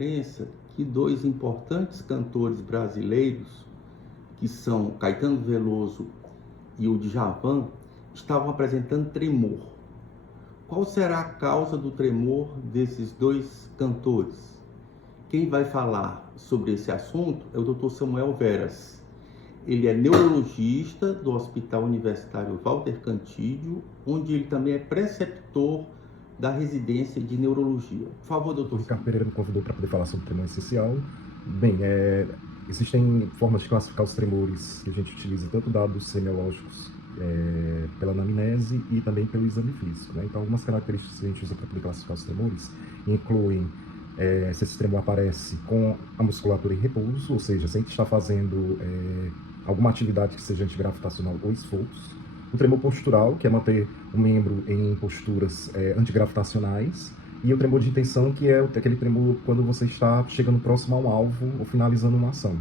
imprensa que dois importantes cantores brasileiros, que são Caetano Veloso e o Djavan, estavam apresentando tremor. Qual será a causa do tremor desses dois cantores? Quem vai falar sobre esse assunto é o Dr. Samuel Veras. Ele é neurologista do Hospital Universitário Walter Cantídio, onde ele também é preceptor da residência de neurologia. Por favor, doutor. O Ricardo Pereira me convidou para poder falar sobre o tremor essencial. Bem, existem formas de classificar os tremores que a gente utiliza, tanto dados semiológicos pela anamnese e também pelo exame físico, né? Então, algumas características que a gente usa para poder classificar os tremores incluem se esse tremor aparece com a musculatura em repouso, ou seja, sem estar fazendo alguma atividade que seja antigravitacional ou esforço. O tremor postural, que é manter o membro em posturas antigravitacionais. E o tremor de intenção, que é aquele tremor quando você está chegando próximo ao alvo ou finalizando uma ação.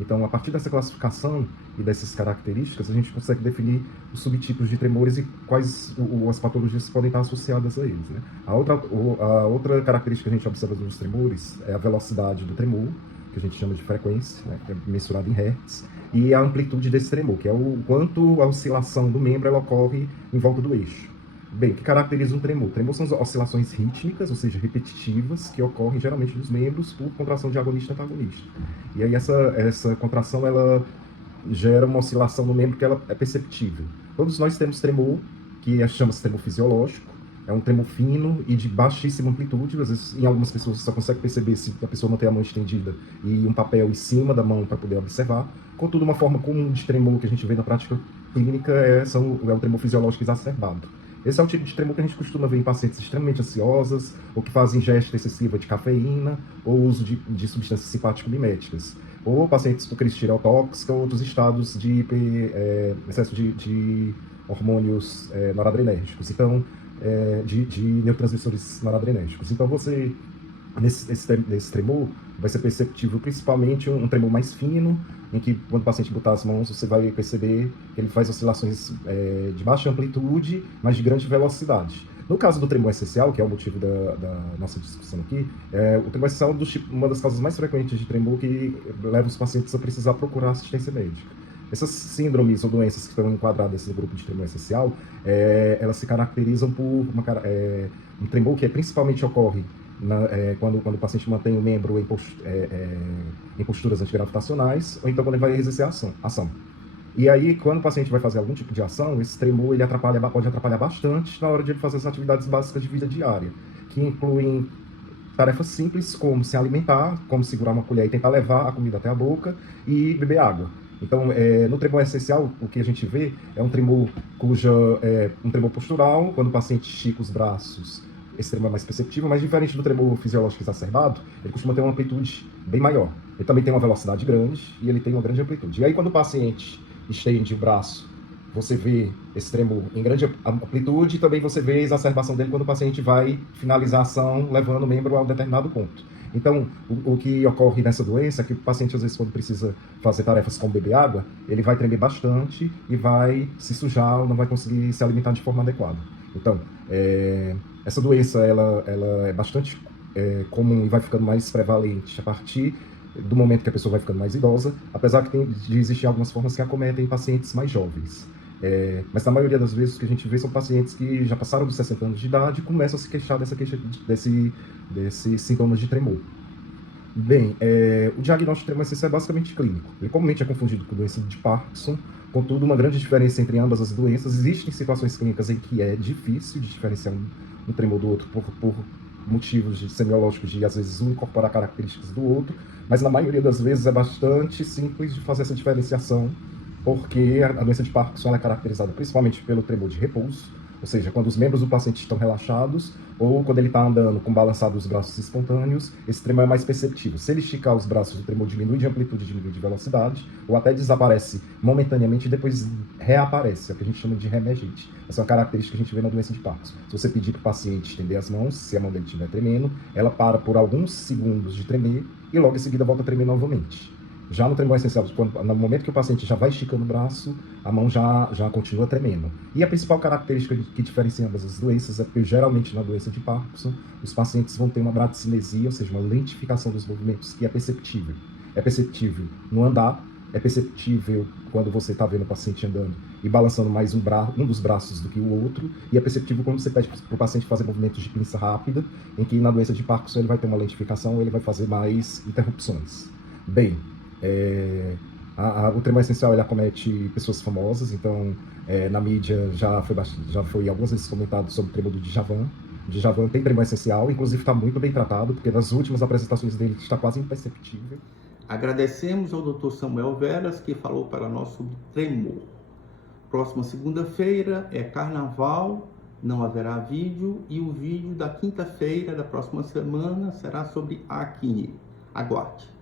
Então, a partir dessa classificação e dessas características, a gente consegue definir os subtipos de tremores e quais as patologias que podem estar associadas a eles, né? A outra característica que a gente observa nos tremores é a velocidade do tremor, que a gente chama de frequência, né, que é mensurada em hertz, e a amplitude desse tremor, que é o quanto a oscilação do membro ela ocorre em volta do eixo. Bem, o que caracteriza um tremor? Tremor são oscilações rítmicas, ou seja, repetitivas, que ocorrem geralmente nos membros por contração de agonista e antagonista. E aí essa contração ela gera uma oscilação no membro que ela é perceptível. Todos nós temos tremor, que chama-se tremor fisiológico. É um tremor fino e de baixíssima amplitude. Às vezes, em algumas pessoas, você só consegue perceber se a pessoa não tem a mão estendida e um papel em cima da mão para poder observar. Contudo, uma forma comum de tremor que a gente vê na prática clínica é o tremor fisiológico exacerbado. Esse é o tipo de tremor que a gente costuma ver em pacientes extremamente ansiosas, ou que fazem ingesta excessiva de cafeína, ou uso de substâncias simpático-miméticas, ou pacientes com crise tireotóxica, ou outros estados de excesso de hormônios noradrenérgicos, então, de neurotransmissores noradrenérgicos. Então, você, nesse tremor, vai ser perceptível principalmente um tremor mais fino, em que quando o paciente botar as mãos, você vai perceber que ele faz oscilações de baixa amplitude, mas de grande velocidade. No caso do tremor essencial, que é o motivo da nossa discussão aqui, o tremor essencial é uma das causas mais frequentes de tremor que leva os pacientes a precisar procurar assistência médica. Essas síndromes ou doenças que estão enquadradas no grupo de tremor essencial, elas se caracterizam por um tremor que principalmente ocorre quando o paciente mantém o membro em posturas antigravitacionais, ou então quando ele vai exercer a ação. E aí, quando o paciente vai fazer algum tipo de ação, esse tremor ele pode atrapalhar bastante na hora de ele fazer as atividades básicas de vida diária, que incluem tarefas simples como se alimentar, como segurar uma colher e tentar levar a comida até a boca e beber água. Então, no tremor essencial, o que a gente vê é um tremor um tremor postural, quando o paciente estica os braços. Esse tremor é mais perceptível, mas diferente do tremor fisiológico exacerbado, ele costuma ter uma amplitude bem maior. Ele também tem uma velocidade grande e ele tem uma grande amplitude. E aí, quando o paciente estende o braço, você vê esse tremor em grande amplitude e também você vê a exacerbação dele quando o paciente vai finalizar a ação levando o membro a um determinado ponto. Então, o que ocorre nessa doença é que o paciente, às vezes, quando precisa fazer tarefas como beber água, ele vai tremer bastante e vai se sujar ou não vai conseguir se alimentar de forma adequada. Então, essa doença ela é bastante comum e vai ficando mais prevalente a partir do momento que a pessoa vai ficando mais idosa, apesar de existir algumas formas que acometem pacientes mais jovens. Mas na maioria das vezes o que a gente vê são pacientes que já passaram dos 60 anos de idade e começam a se queixar desses sintomas de tremor. Bem, o diagnóstico de tremor essencial é basicamente clínico. Ele comumente é confundido com doença de Parkinson, contudo, uma grande diferença entre ambas as doenças. Existem situações clínicas em que é difícil de diferenciar um tremor do outro por motivos semiológicos de, às vezes, um incorporar características do outro, mas na maioria das vezes é bastante simples de fazer essa diferenciação, porque a doença de Parkinson é caracterizada principalmente pelo tremor de repouso, ou seja, quando os membros do paciente estão relaxados ou quando ele está andando com balançado os braços espontâneos, esse tremor é mais perceptível. Se ele esticar os braços, o tremor diminui de amplitude, diminui de velocidade, ou até desaparece momentaneamente e depois reaparece, é o que a gente chama de reemergente. Essa é uma característica que a gente vê na doença de Parkinson. Se você pedir para o paciente estender as mãos, se a mão dele estiver tremendo, ela para por alguns segundos de tremer e logo em seguida volta a tremer novamente. Já no tremor essencial, no momento que o paciente já vai esticando o braço, a mão já continua tremendo. E a principal característica que diferencia ambas as doenças é porque, geralmente, na doença de Parkinson, os pacientes vão ter uma bradicinesia, ou seja, uma lentificação dos movimentos, que é perceptível. É perceptível no andar, é perceptível quando você está vendo o paciente andando e balançando mais um dos braços do que o outro, e é perceptível quando você pede para o paciente fazer movimentos de pinça rápida, em que na doença de Parkinson ele vai ter uma lentificação, ele vai fazer mais interrupções. Bem, o tremor essencial ele acomete pessoas famosas, então na mídia já foi algumas vezes comentado sobre o tremor do Djavan. O Djavan tem tremor essencial, inclusive está muito bem tratado, porque nas últimas apresentações dele está quase imperceptível. Agradecemos ao Dr. Samuel Veras, que falou para nós sobre tremor. Próxima segunda-feira é carnaval, não haverá vídeo, e o vídeo da quinta-feira da próxima semana será sobre acne. Aguarde!